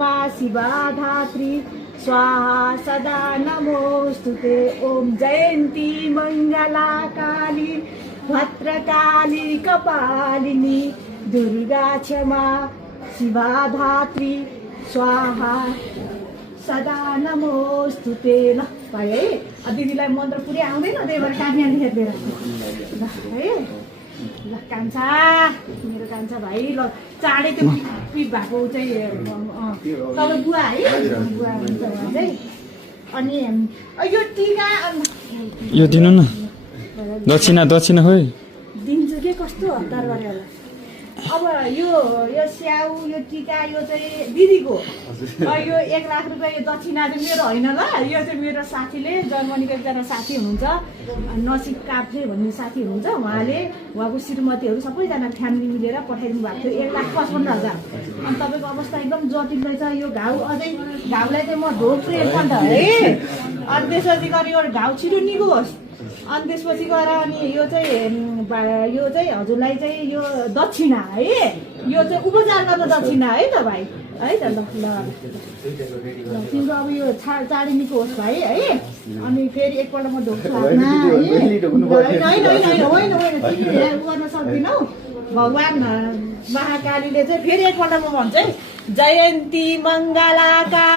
शिवा धात्री स्वाहा सदा नमोस्तुते। ओम जयंती मंगला काली भद्रकाली कपालिनी दुर्गा क्षमा शिवा धात्री स्वाहा सदा नमोस्तुते। ल भाइ है दिदीलाई मन्त्र पुरै आउँदैन त्यही भएर कान्या लेखेर ल है ल कान्छा मेरो कान्छा भाइ ल चाँडै त्यो पिप भएको चाहिँ तपाईँ बुवा है बुवा हुन्छ भने चाहिँ अनि यो टिका यो दिनु न दक्षिणा दक्षिणा खोइ दिन्छु के कस्तो हतार गरेर अब यो स्याउ यो टिका यो चाहिँ दिदीको यो 1 लाख रुपियाँ यो दक्षिणा चाहिँ मेरो होइन ल यो चाहिँ मेरो साथीले जर्मनीको एकजना साथी हुनुहुन्छ नसिब काप्ले भन्ने साथी हुनुहुन्छ उहाँले उहाँको श्रीमतीहरू सबैजना फ्यामिली मिलेर पठाइदिनु भएको थियो 1,55,000। अनि तपाईँको अवस्था एकदम जटिल रहेछ यो घाउ अझै घाउलाई चाहिँ म ढोक्छु एकपल्ट है अनि त्यसपछि गएर यो घाउ छिटो निगोस् अनि त्यसपछि गएर अनि यो चाहिँ हजुरलाई चाहिँ यो दक्षिणा है यो चाहिँ उपचार गर्न दक्षिणा है त भाइ है त ल ल तिम्रो अब यो चाँडै निको होस् भाइ है अनि फेरि एकपल्ट म ढोक्छु हातमा होइन गर्न सक्दिनौ भगवान् महाकालीले चाहिँ फेरि एकपल्ट म भन्छु है जयन्ती मङ्गलाका